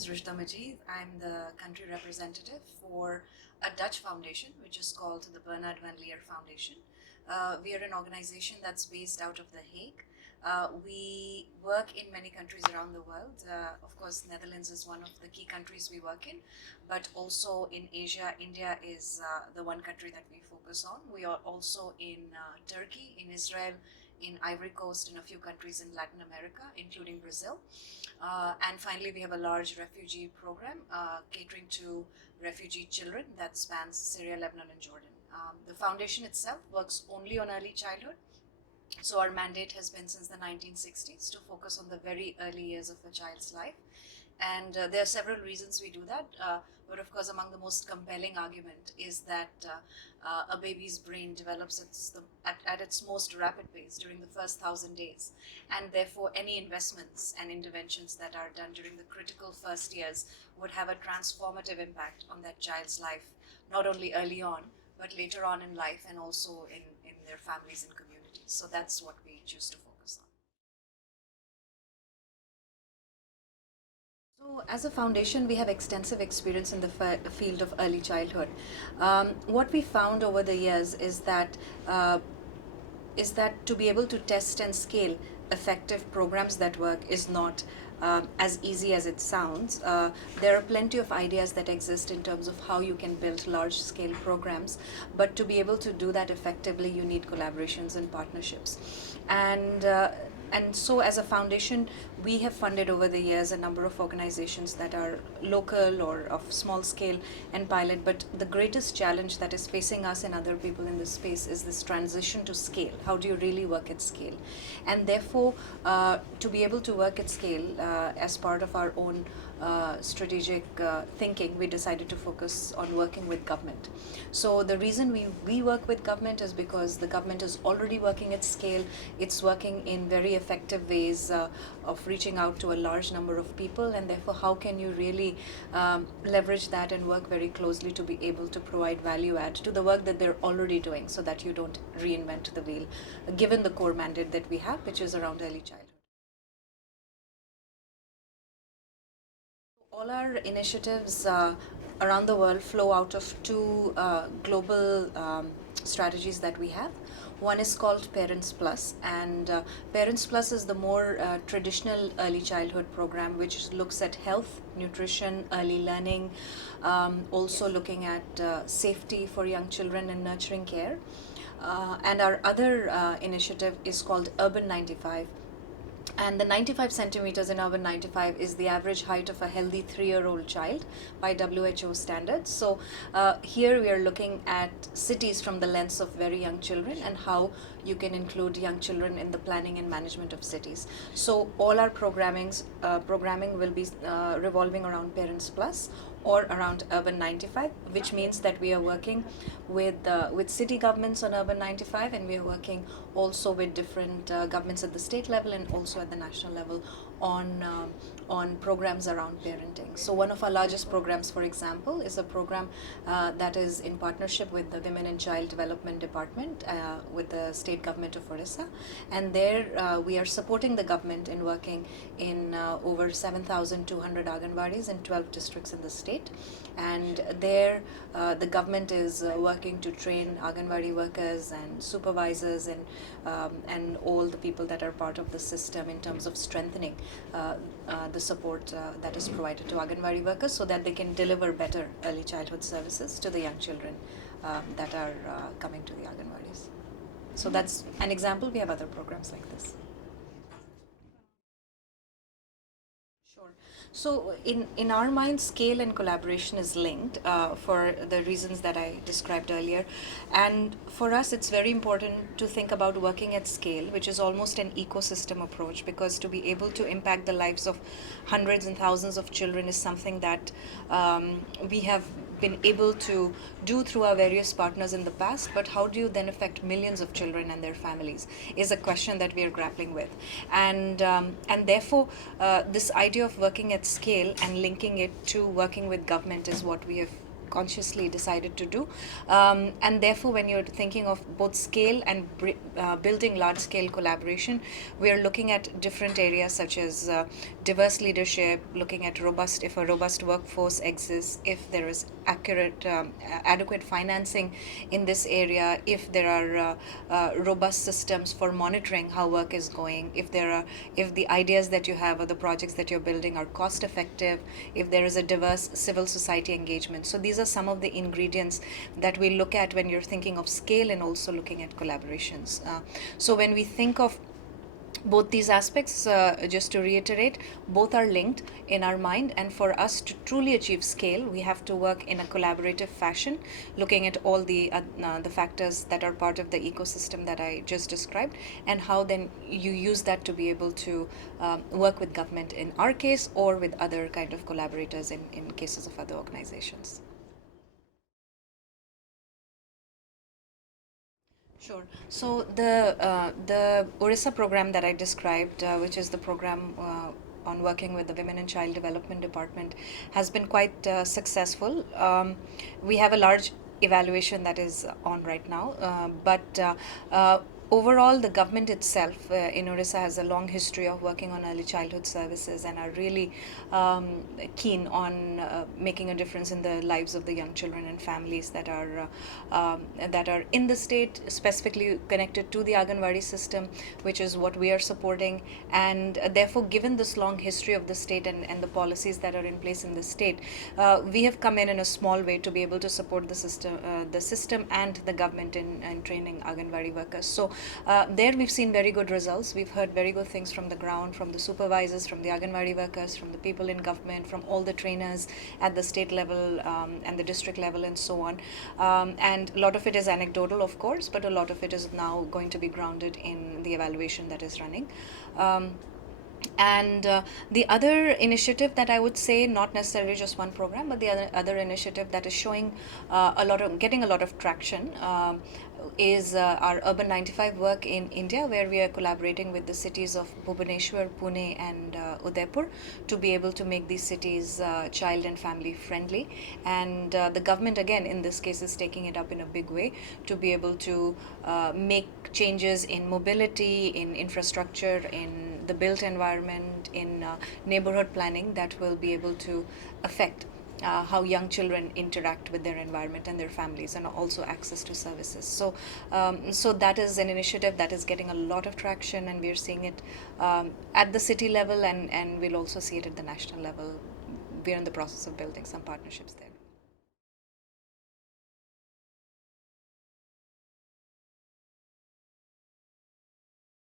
is Rushda Majeed. I'm the country representative for a Dutch foundation, which is called the Bernard van Leer Foundation. We are an organization that's based out of The Hague. We work in many countries around the world. Of course, Netherlands is one of the key countries we work in, but also in Asia, India is the one country that we focus on. We are also in Turkey, in Israel, in Ivory Coast, in a few countries in Latin America, including Brazil. And finally, we have a large refugee program catering to refugee children that spans Syria, Lebanon, and Jordan. The foundation itself works only on early childhood. So our mandate has been since the 1960s to focus on the very early years of a child's life. And there are several reasons we do that. But of course, among the most compelling argument is that a baby's brain develops at its most rapid pace during the first 1,000 days. And therefore, any investments and interventions that are done during the critical first years would have a transformative impact on that child's life, not only early on, but later on in life and also in their families and communities. So that's what we choose to focus on. So as a foundation, we have extensive experience in the field of early childhood. What we found over the years is that to be able to test and scale effective programs that work is not as easy as it sounds. There are plenty of ideas that exist in terms of how you can build large-scale programs, but to be able to do that effectively, you need collaborations and partnerships. And so as a foundation, we have funded over the years a number of organizations that are local or of small scale and pilot, but the greatest challenge that is facing us and other people in this space is this transition to scale. How do you really work at scale? And therefore, to be able to work at scale as part of our own strategic thinking, we decided to focus on working with government. So the reason we work with government is because the government is already working at scale. It's working in very effective ways of reaching out to a large number of people, and therefore how can you really leverage that and work very closely to be able to provide value add to the work that they're already doing so that you don't reinvent the wheel, given the core mandate that we have, which is around early childhood. All our initiatives around the world flow out of two global strategies that we have. One is called Parents Plus, and Parents Plus is the more traditional early childhood program which looks at health, nutrition, early learning, also looking at safety for young children and nurturing care. And our other initiative is called Urban 95. And the 95 centimeters in Urban 95 is the average height of a healthy 3-year-old child by WHO standards. So here we are looking at cities from the lens of very young children and how you can include young children in the planning and management of cities. So all our programming will be revolving around Parents Plus or around Urban 95, which means that we are working with city governments on Urban 95, and we are working also with different governments at the state level and also at the national level on programs around parenting. So one of our largest programs, for example, is a program that is in partnership with the Women and Child Development Department with the state government of Orissa, and there we are supporting the government in working in over 7,200 Anganwadis in 12 districts in the state. And there the government is working to train Anganwadi workers and supervisors and all the people that are part of the system in terms of strengthening the support that is provided to Anganwadi workers so that they can deliver better early childhood services to the young children that are coming to the Anganwadis. So that's an example. We have other programs like this. Sure. So in our mind, scale and collaboration is linked for the reasons that I described earlier. And for us, it's very important to think about working at scale, which is almost an ecosystem approach, because to be able to impact the lives of hundreds and thousands of children is something that we have been able to do through our various partners in the past, but how do you then affect millions of children and their families is a question that we are grappling with. And therefore, this idea of working at scale and linking it to working with government is what we have consciously decided to do. And therefore, when you're thinking of both scale and building large-scale collaboration, we are looking at different areas such as diverse leadership, looking at if a robust workforce exists, if there is adequate financing in this area, if there are robust systems for monitoring how work is going, if the ideas that you have or the projects that you're building are cost effective, if there is a diverse civil society engagement. So these are some of the ingredients that we look at when you're thinking of scale and also looking at collaborations. So when we think of both these aspects, just to reiterate, both are linked in our mind, and for us to truly achieve scale, we have to work in a collaborative fashion, looking at all the factors that are part of the ecosystem that I just described, and how then you use that to be able to work with government in our case, or with other kind of collaborators in cases of other organizations. Sure. So the Orissa program that I described, which is the program on working with the Women and Child Development Department, has been quite successful. We have a large evaluation that is on right now, but overall, the government itself in Orissa has a long history of working on early childhood services and are really keen on making a difference in the lives of the young children and families that are in the state, specifically connected to the Anganwadi system, which is what we are supporting. And therefore, given this long history of the state and the policies that are in place in the state, we have come in a small way to be able to support the system and the government in training Anganwadi workers. So there we've seen very good results. We've heard very good things from the ground, from the supervisors, from the Anganwadi workers, from the people in government, from all the trainers at the state level and the district level and so on. And a lot of it is anecdotal, of course, but a lot of it is now going to be grounded in the evaluation that is running. And the other initiative that I would say, not necessarily just one program, but the other initiative that is showing getting a lot of traction, is our Urban 95 work in India, where we are collaborating with the cities of Bhubaneswar, Pune, and Udaipur to be able to make these cities child and family friendly. And the government, again, in this case, is taking it up in a big way to be able to make changes in mobility, in infrastructure, in the built environment, in neighborhood planning that will be able to affect how young children interact with their environment and their families, and also access to services. So that is an initiative that is getting a lot of traction, and we're seeing it at the city level, and we'll also see it at the national level. We're in the process of building some partnerships there.